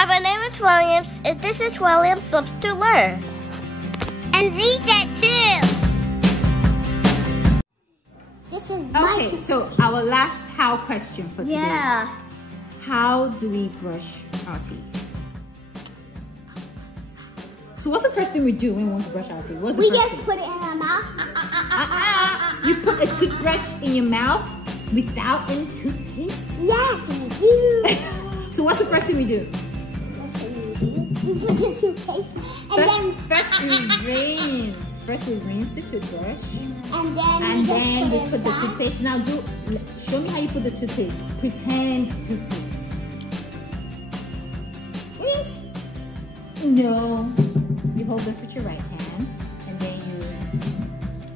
Hi, my name is Williams, and this is Williams Loves to Learn. And Zita too. This is okay, so our last how question for today. Yeah. How do we brush our teeth? So what's the first thing we do when we want to brush our teeth? What's the We first just thing? put it in our mouth. You put a toothbrush in your mouth without any toothpaste? Yes, we do. So what's the first thing we do? We put the toothpaste and First we rinse. First we rinse the toothbrush. then We put the toothpaste. Now show me how you put the toothpaste. Pretend toothpaste. Please. No. You hold this with your right hand and then you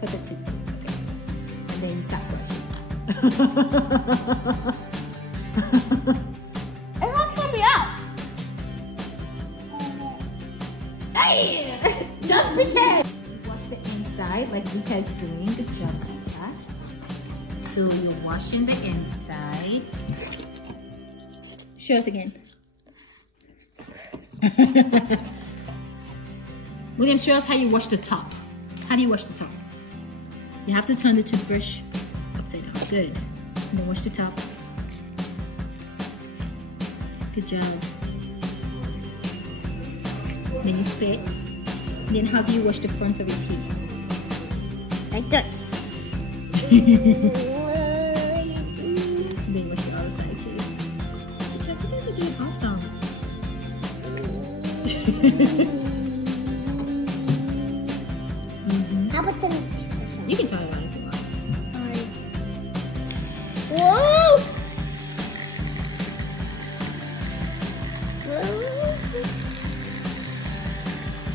put the toothpaste, okay? And then you stop brushing. It won't come out. Hey! Just pretend. Wash the inside like Zita is doing. Good job, Zita. So you're washing the inside. Show us again. William, show us how you wash the top. How do you wash the top? You have to turn the toothbrush upside down. Good. And then wash the top. Good job. Then you spit. Then how do you wash the front of your teeth? Like this. Then wash the other side too. Good job. You guys are doing awesome. How about the toothbrush? You can tell it on if you want. Whoa!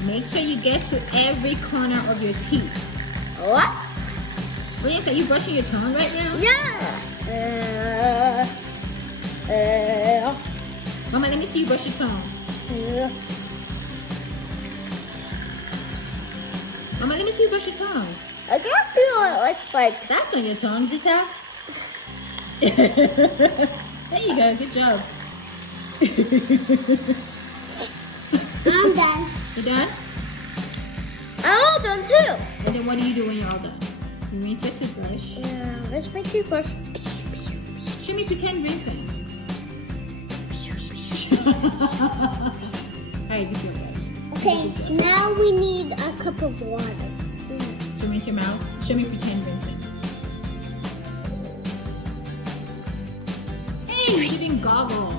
Make sure you get to every corner of your teeth. What? William, are you brushing your tongue right now? Yeah. Mama, let me see you brush your tongue. Mama, let me see you brush your tongue. I can't feel it like That's on your tongue, Zita. There you go. Good job. I'm done. You done? I'm all done too. And then what do you do when you're all done? You rinse the toothbrush. Yeah, where's my toothbrush? Show me pretend rinsing. Alright, good job, guys. Okay, now we need a cup of water. To rinse your mouth. Show me pretend rinsing. Hey, you didn't goggle.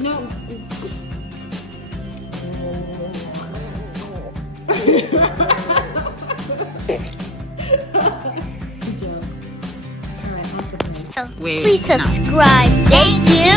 No. Good job. Alright, awesome. Please subscribe. Thank you.